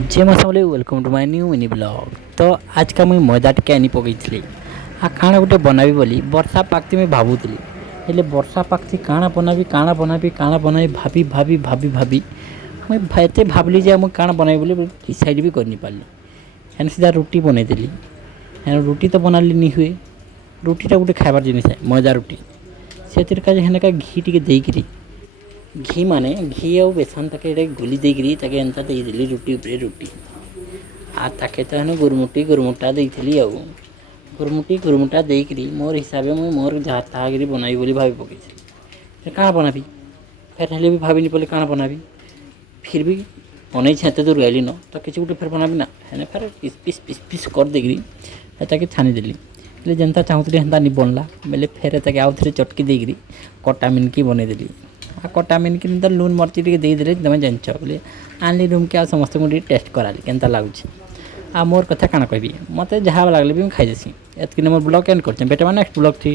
जय माँ Samlei welcome to my new mini blog. तो आज का मुझे मैदा टे आनी पकई आ काଣା गोटे बनाबी बोली वर्षा पाक्ति में भावुली हेले वर्षा पाक्ति काଣା बनाबी भाभी भाभी भाभी भाभी मुझे एत भावली जे मुझे काଣା बनाबी बोली डिसाइड भी करनी पारली। हेन सीधा रुटी बनईदेली। हेन रुटी तो बनाली नहीं हुए। रुटीटा गोटे खाइबार जिनिस है मैदा रुटी से हेनका घी टी देकरी घी माने घी और बेसन तक गुली देकरी ताके एंता देदेली रुटी उपरे रुटी आ ताके तो हेन गुरमुटा देइथिली आ गुरमुटा देकरी मोर हिसाब से मोर जहाँ ताकि बनाई बोली भाभी पकई काଣା बनाबी फिर हेले भी भाभी नहीं पड़े काଣା बनाबी फिर भी बनई छेते दूर गली न तो किसी गोटे फिर बनाबी ना हेने फिर पिस पिस कर देकरी ताके छानीदेली हेले जेनता चाहूली हेन्ता नहीं बनला बेले फेर ताके आउ थे चटकी देकरी कटा मिनकी बनईदेली आ कटा मिनकी तो लून मर्ची टे देदेले तुम जान बोले आनली रूम के समस्त टेस्ट कराली केन्ता लगुच आ मोर कथा काଣା कहबी मत जहाँ लगले भी खाई देसी एतकी मोर ब्लॉग एंड कर बेटा नेक्स्ट ब्लॉग थी।